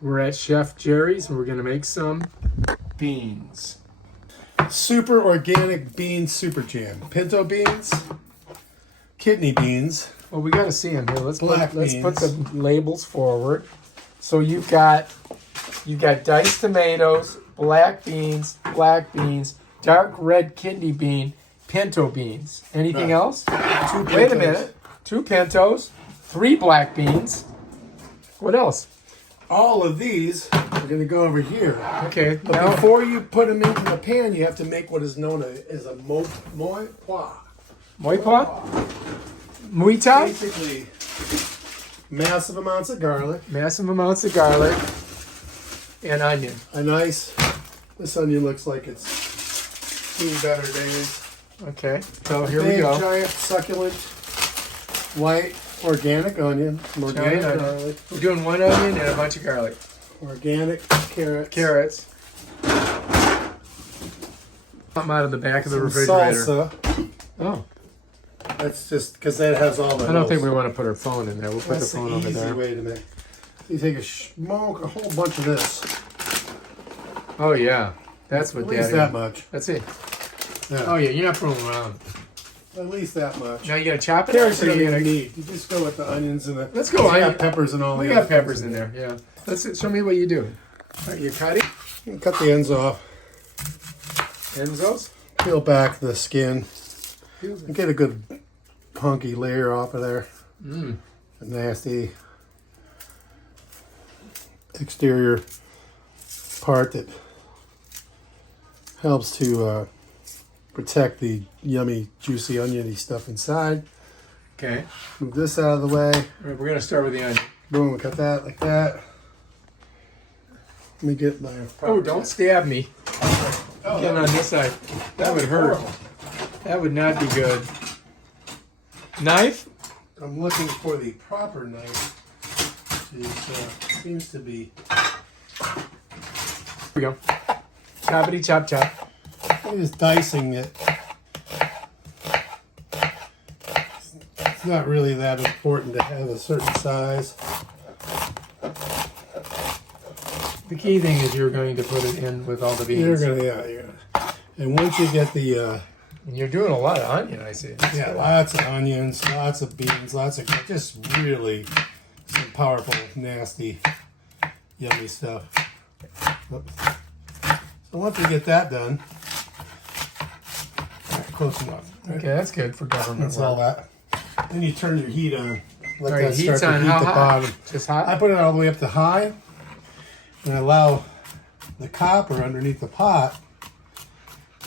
We're at Chef Jerry's and we're going to make some beans. Super organic bean super jam. Pinto beans, kidney beans. Well, we got to see them here. Let's put Black the labels forward. So you've got diced tomatoes, black beans, dark red kidney bean, pinto beans. Anything else? Wait a minute. 2 pintos, 3 black beans. What else? All of these are going to go over here. Okay. But Now, before you put them into the pan, you have to make what is known as a moi pois. Moi pois? Muay Thai? Basically, massive amounts of garlic. Massive amounts of garlic and onion. A nice, this onion looks like it's seen better days. Okay. So here Big, we go. giant, succulent, white, organic onion. Some organic Giant onion. garlic. We're doing 1 onion and a bunch of garlic. Organic carrots. Carrots. Come out of the back of the Some refrigerator. salsa. Oh, That's just because that has all the. I don't think we want to put our phone in there. We'll put That's the phone the over easy there. way to make. You take a whole bunch of this. Oh yeah, that's what At least Daddy. that much. That's it. Yeah. Oh yeah, you're not fooling around. At least that much. Now you gotta chop it. Carrots Or are you gonna gonna need. You just go with the onions and the. Let's go, We got onion. peppers and all. We the got other peppers things in there. Yeah. Let's show me what you do. All right, you cut it. You can cut the ends off. Enzos. Peel back the skin. And get a good punky layer off of there. Mm. A nasty exterior part that helps to protect the yummy, juicy, oniony stuff inside. Okay. Move this out of the way. All right, we're gonna start with the onion. Boom, we cut that like that. Let me get my. Oh, don't stab me. Oh, Getting on this side. That would hurt. That would not be good. Knife? I'm looking for the proper knife. It seems to be. Here we go. Choppity chop chop. I'm just dicing it. It's not really that important to have a certain size. The key thing is you're going to put it in with all the beans. You're gonna. And once you get the, And you're doing a lot of onion, I see. yeah, lots of onions, lots of beans, lots of just really some powerful, nasty, yummy stuff. Oops. So once we get that done, close enough. Okay, that's good for government That's work. all that. Then you turn your heat on. Let All right, that heat's start on. to heat How the hot? bottom. Just I hot? put it all the way up to high and allow the copper underneath the pot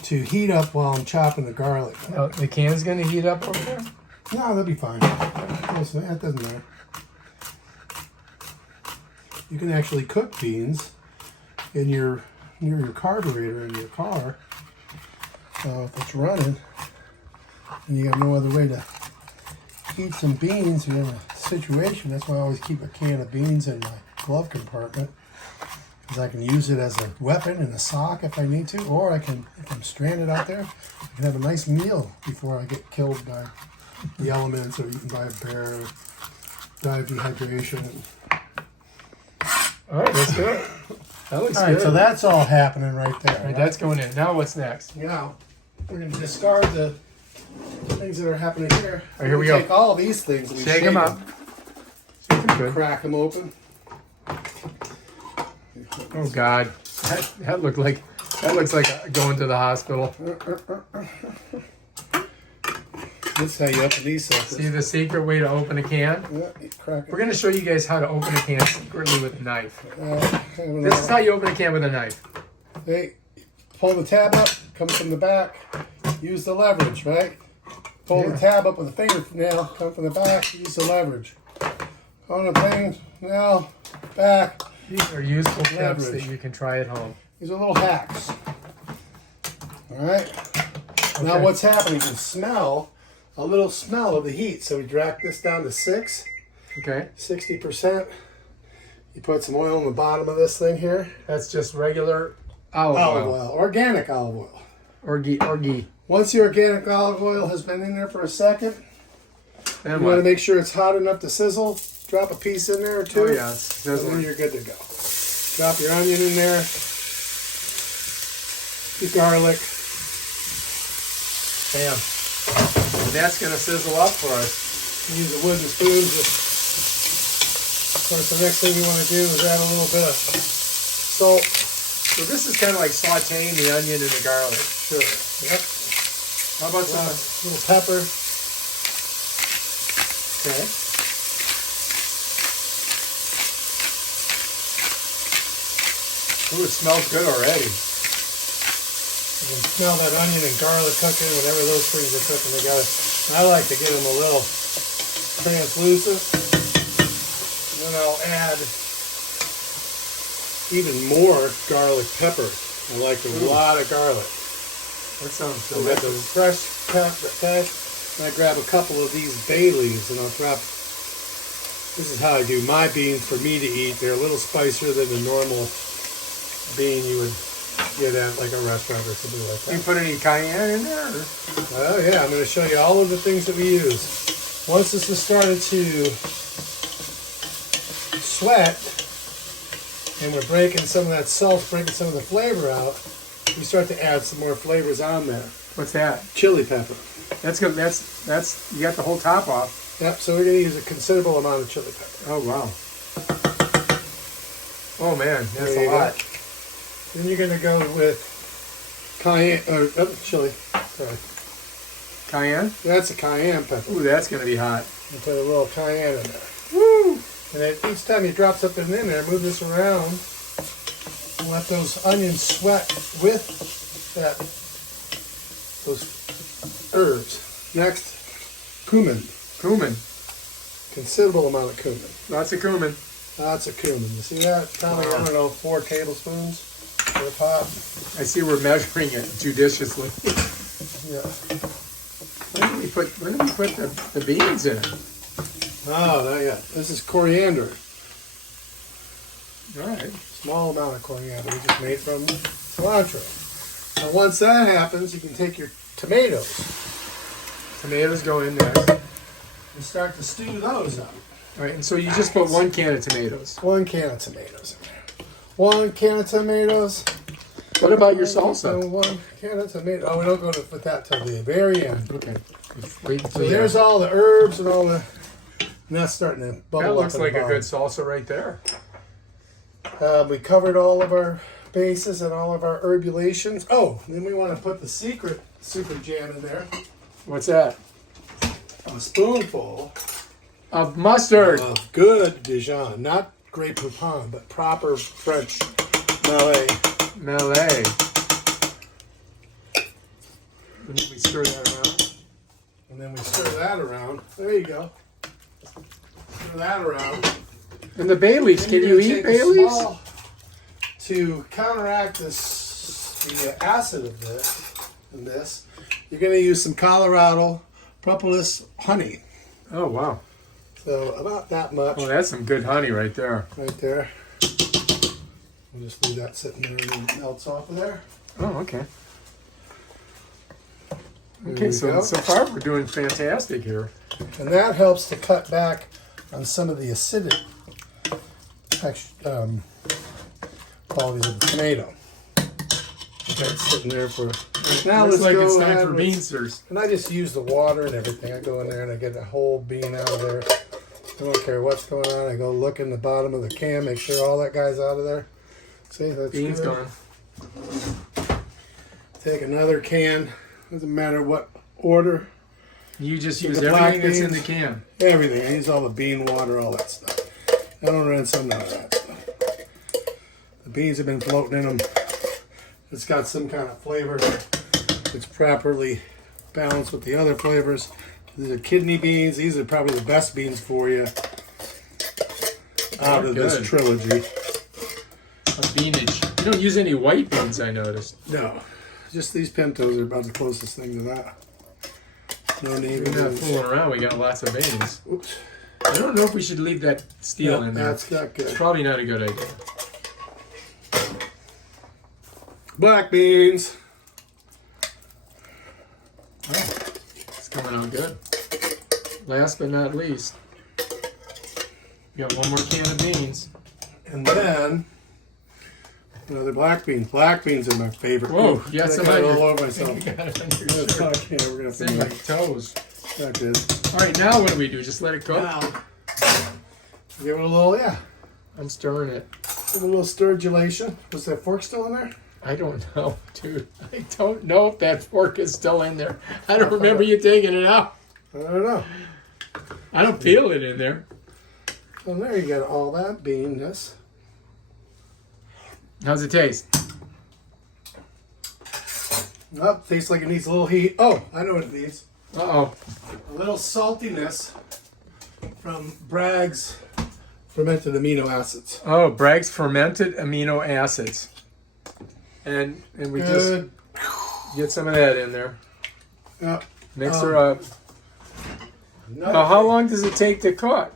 to heat up while I'm chopping the garlic. Oh, the can's going to heat up over there? No, that'll be fine. That doesn't matter. You can actually cook beans in your near your carburetor in your car if it's running, and you have no other way to heat some beans. You're in a situation. That's why I always keep a can of beans in my glove compartment, because I can use it as a weapon in a sock if I need to, or I can, if I'm stranded out there, I can have a nice meal before I get killed by the elements or eaten by a bear or die of dehydration. All right, let's do it. That looks All right, good. so that's all happening right there. All right, that's going in. Now what's next? Now, we're going to discard the things that are happening here. All right, here we go. Take all these things and we Shake them up. Shake them good. crack them open. Oh God, that looks like going to the hospital. This is how you open these suckers. See the secret way to open a can? Yeah, you crack it. We're gonna show you guys how to open a can secretly with a knife. This This is how you open a can with a knife. Hey, pull the tab up, comes from the back. Use the leverage, right? Pull the tab up with a fingernail, come from the back, use the leverage. On the thing, now, back. These are useful tips Leverage. that you can try at home. These are little hacks. All right. Now Okay. what's happening? You can smell a little smell of the heat. So we drag this down to Okay, 60%. You put some oil on the bottom of this thing here. that's just regular olive oil Organic olive oil. or ghee. Once the organic olive oil has been in there for a second, Then you want to what? make sure it's hot enough to sizzle. Drop a piece in there or two. Oh yeah, it's And then sizzling. you're good to go. Drop your onion in there. Your garlic. Bam. And that's going to sizzle up for us. Use a wooden spoon. Of course, the next thing you want to do is add a little bit of salt. So this is kind of like sauteing the onion and the garlic. Sure. Yep. How about some? Little pepper. Okay. Ooh, it smells good already. You can smell that onion and garlic cooking whenever those things are cooking together. I like to get them a little translucent. And then I'll add even more garlic pepper. I like a lot of garlic. That sounds So I got the delicious. fresh pepper. And I grab a couple of these bay leaves and I'll drop. This is how I do my beans for me to eat. They're a little spicier than the normal bean you would get at like a restaurant or something like You that. put any cayenne in there? Or? Oh yeah, I'm going to show you all of the things that we use. Once this has started to sweat and we're breaking some of that salt, breaking some of the flavor out, we start to add some more flavors on there. What's that? Chili pepper. That's good. That's you got the whole top off. Yep, so we're going to use a considerable amount of chili pepper. Oh wow. Oh man, that's There a you lot. go. Then you're going to go with cayenne, or chili. Sorry. Cayenne? That's a cayenne pepper. Ooh, that's gonna be hot. You put a little cayenne in there. Woo! And then each time you drop something in there, move this around and let those onions sweat with those herbs. Next, cumin. Cumin. Considerable amount of cumin. Lots of cumin. Lots of cumin. You see that? Probably, I don't know, 4 tablespoons for a pot. I see we're measuring it judiciously. Yeah. When did we put the beans in? Oh, not yet. This is coriander. All right. Small amount of coriander we just made from cilantro. Now once that happens, you can take your tomatoes Tomatoes go in there. and start to stew those up. All right, and so you just put 1 can of tomatoes. 1 can of tomatoes in there. 1 can of tomatoes. What about your salsa? 1 can of tomatoes. Oh, we don't go with that till the very end. Okay. Wait So until there's all the herbs and all the. And that's starting to bubble that up. looks in the like a bottom. good salsa right there. We covered all of our bases and all of our herbulations. Oh, then we want to put the secret super jam in there. What's that? A spoonful Of mustard. of good Dijon, not Grey Poupon, but proper French Malay. Melee. And then we stir that around. And then we stir that around. There you go. Stir that around. And the bay leaves. Then Can you're you gonna eat take bay a leaves? small- To counteract the acid of this, you're going to use some Colorado propolis honey. Oh wow. So about that much Oh, that's some good honey right there. right there. We'll just leave that sitting there and it melts off of there. Oh, okay. There Okay, we so go. so far we're doing fantastic here. And that helps to cut back on some of the acidic qualities of the tomato. That's sitting there for. Now Looks let's like go it's time ahead for with- bean stirs. And I just use the water and everything. I go in there and I get a whole bean out of there. I don't care what's going on. I go look in the bottom of the can, make sure all that guy's out of there. See, that's Beans good. gone. Take another can. Doesn't matter what order. You just Get use the black everything that's in the beans. can. Everything. I use all the bean water, all that stuff. I don't rinse them, none of that stuff. The beans have been floating in them. It's got some kind of flavor. It's properly balanced with the other flavors. These are kidney beans. These are probably the best beans for you out of this Good. trilogy. A beanage. You don't use any white beans, I noticed. No, just these pintos are about the closest thing to that. No need We're for not those. fooling around. We got lots of beans. Oops. I don't know if we should leave that steel in there. That's not It's good. probably not a good idea. Black beans. Oh, it's coming out good. Last but not least, we got 1 more can of beans. And then Another black bean. Black beans are my favorite. Whoa, Ooh, you got I some got on it your, all over myself. you got it on your Yeah, shirt. we're gonna have It's to in my move. toes. That is. All right, now what do we do? Just let it cook? Now, give it a little, I'm stirring it. give it a little stirgulation. Was that fork still in there? I don't know, dude. I don't know if that fork is still in there. I don't remember you taking it out. I don't know. I don't feel it in there. So there you got all that beanness. How's it taste? Oh, tastes like it needs a little heat. Oh, I know what it needs. Uh-oh. A little saltiness from Bragg's fermented amino acids. Oh, Bragg's fermented amino acids. And we Good. just get some of that in there. Yeah. Mix her up. No, Now, how long does it take to cook?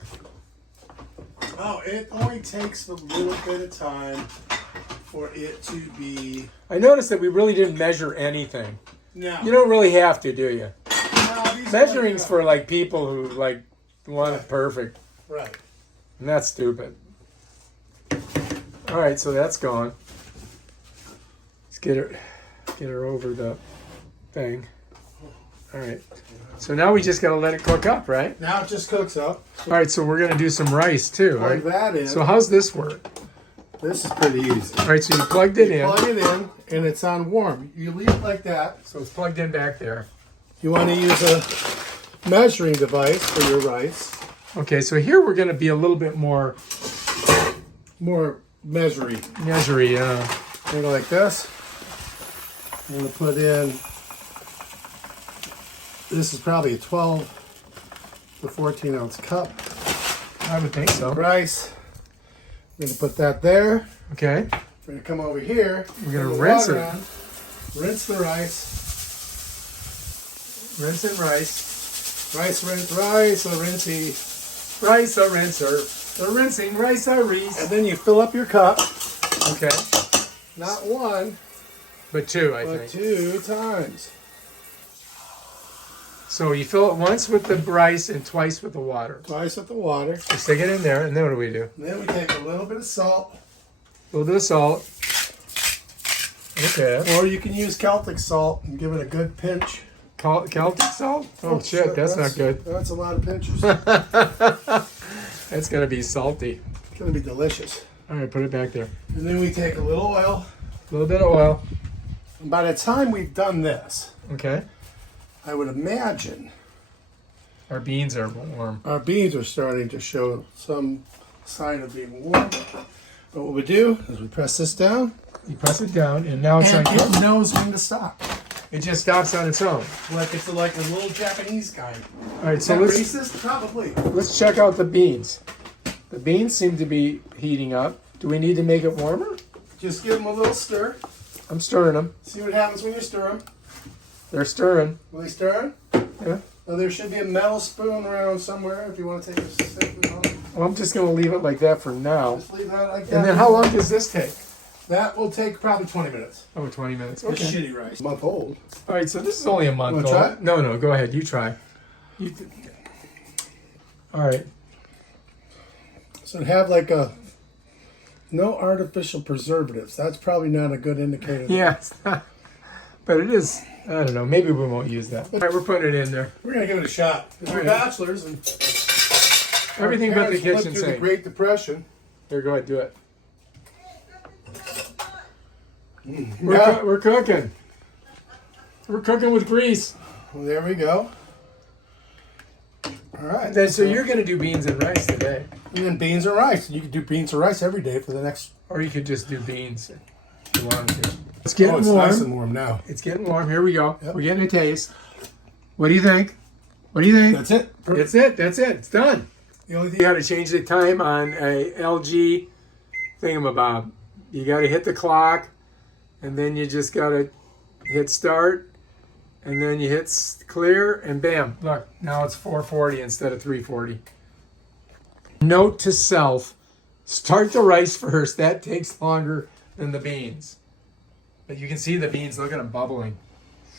Oh, it only takes a little bit of time for it to be. I noticed that we really didn't measure anything. No. You don't really have to, do you? No, these are Measuring's like, for like people who like want it perfect, right. and that's stupid. All right, so that's gone. Let's get her over the thing. All right. So now we just gotta let it cook up, right? Now it just cooks up. All right. So we're gonna do some rice too, Plug right? that in. So how's this work? This is pretty easy. All right. So you plugged it in. Plug it in, and it's on warm. You leave it like that. So it's plugged in back there. You want to use a measuring device for your rice. Okay. So here we're gonna be a little bit more More measuring. measury. Go like this. I'm going to put in. This is probably a 12 to 14 ounce cup I would think so. of rice. I'm going to put that there. Okay. We're going to come over here. We're gonna put the rinse water it. on, rinse the rice. Rinse and rice. Rice, rinse, rice, rinsey. Rice, a rinser. The rinsing rice, a rice. And then you fill up your cup. Okay. Not one, But two, I but think. 2 times. So you fill it once with the rice and twice with the water. Twice with the water. You stick it in there, and then what do we do? And then we take a little bit of salt. A little bit of salt. Okay. Or you can use Celtic salt and give it a good pinch. Celtic salt? Oh, shit, that's not good. That's a lot of pinches. It's That's going to be salty. going to be delicious. All right, put it back there. And then we take a little oil. A little bit of oil. And by the time we've done this, Okay. I would imagine Our beans are warm. our beans are starting to show some sign of being warm. But what we do is we press this down, You press it down, and now it's and on. it knows when to stop. It just stops on its own. Like it's like a little Japanese kind. All right, Is so that let's racist? Probably. check out the beans. The beans seem to be heating up. Do we need to make it warmer? Just give them a little stir. I'm stirring them. See what happens when you stir them. They're stirring. Will they stir? Yeah. Now, there should be a metal spoon around somewhere if you want to take a sip. Well, I'm just going to leave it like that for now. Just leave that like that. And then how long does this take? That will take probably 20 minutes. Oh, 20 minutes. It's Okay. shitty rice. Month old. All right, so this is only a month Wanna old. try it? No, go ahead. You try. All right. So it have like a no artificial preservatives. That's probably not a good indicator. Yeah, but it is. I don't know. Maybe we won't use that. All right, we're putting it in there. We're gonna give it a shot. Because we're Alright. bachelors and Everything our but the parents lived kitchen through the sink. Great Depression. Here, go ahead, do it. Yeah. We're cooking. We're cooking with grease. Well, there we go. All right. Then, so you're going to do beans and rice today, And then beans and rice. You could do beans and rice every day for the next. or you could just do beans if you wanted to. It's getting it's warm. nice and warm now. It's getting warm. Here we go. Yep. We're getting a taste. What do you think? What do you think? That's it. That's it. That's it. It's done. The only You thing. got to change the time on a LG thingamabob. You got to hit the clock, and then you just got to hit start, and then you hit clear, and bam! Look, now it's 440 instead of 340. Note to self: start the rice first. That takes longer than the beans. But you can see the beans. Look at them bubbling.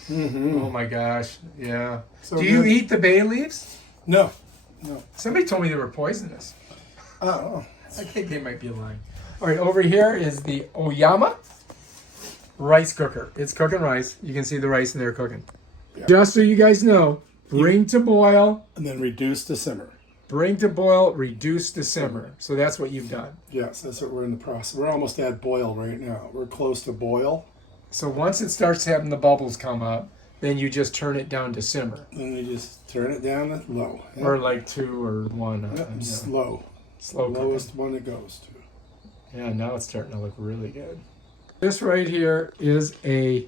Mm-hmm. Oh my gosh! Yeah. So Do you good. eat the bay leaves? No. Somebody told me they were poisonous. Oh. I think they might be lying. All right, over here is the Oyama rice cooker. It's cooking rice. You can see the rice in there cooking. Yeah. Just so you guys know, bring to boil, And then reduce to simmer. bring to boil, reduce to simmer. So that's what you've done. Yes, that's what we're in the process. We're almost at boil right now. We're close to boil. So once it starts having the bubbles come up, then you just turn it down to simmer. Then you just turn it down to low. Yep. Or like 2 or 1. Yep, slow. Slow cooking. Lowest one it goes to. Yeah, now it's starting to look really good. This right here is a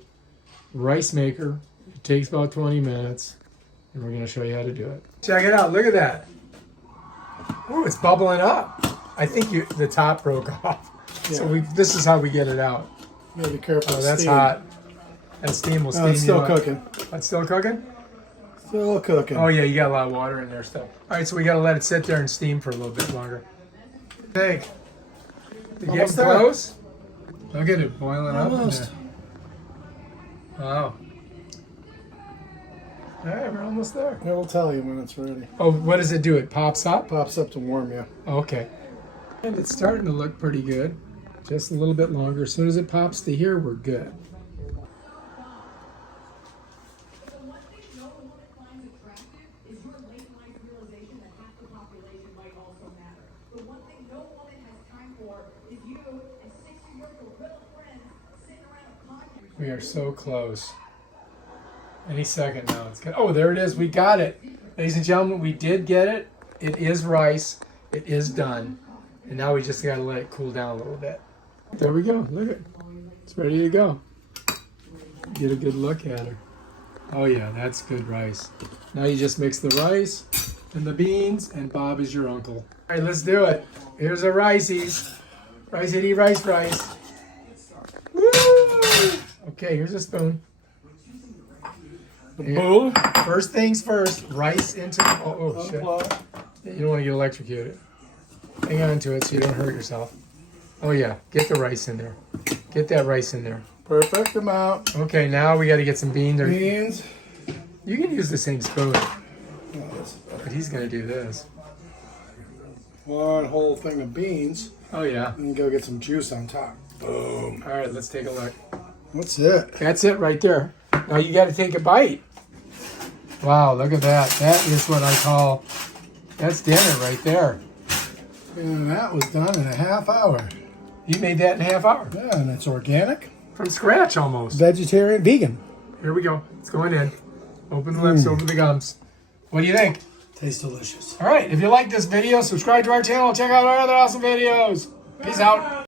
rice maker. It takes about 20 minutes, and we're going to show you how to do it. Check it out. Look at that. Oh, it's bubbling up. I think the top broke off. So this is how we get it out. You gotta be careful. Oh, of that's steam. hot. That steam will steam Oh, it's still you up. cooking. It's still cooking? Still cooking. Oh, yeah, you got a lot of water in there still. All right, so we got to let it sit there and steam for a little bit longer. Think. You Almost getting there. close? Look at it boiling up in Almost. there. Wow. All right, we're almost there. It will tell you when it's ready. Oh, what does it do? It pops up? Pops up to warm you. Okay. And it's starting to look pretty good. Just a little bit longer. As soon as it pops to here, we're good. We are so close. Any second now. It's good. Oh, there it is. We got it. Ladies and gentlemen, we did get it. It is rice. It is done. And now we just got to let it cool down a little bit. There we go. Look at it. It's ready to go. Get a good look at her. Oh, yeah, that's good rice. Now you just mix the rice and the beans, and Bob is your uncle. All right, let's do it. Here's our Riceys. Rice-itty rice. Woo! Okay, here's a spoon. The bowl. First things first, rice into the... Oh, shit. Unplug. You don't want to get electrocuted. Hang on to it so you don't hurt yourself. Oh, yeah. Get the rice in there. Get that rice in there. Perfect amount. Okay, now we got to get some beans. Beans. You can use the same spoon, Oh, this is better. but he's going to do this. One whole thing of beans. Oh, yeah. And go get some juice on top. Boom. All right, let's take a look. What's it? That's it right there. Now you got to take a bite. Wow, look at that. That is what I call... That's dinner right there. And that was done in a half hour. You made that in a half hour. Yeah, and it's organic. From scratch, almost. Vegetarian, vegan. Here we go. It's going in. Open the lips, open the gums. What do you think? Tastes delicious. All right, if you like this video, subscribe to our channel. Check out our other awesome videos. Peace out.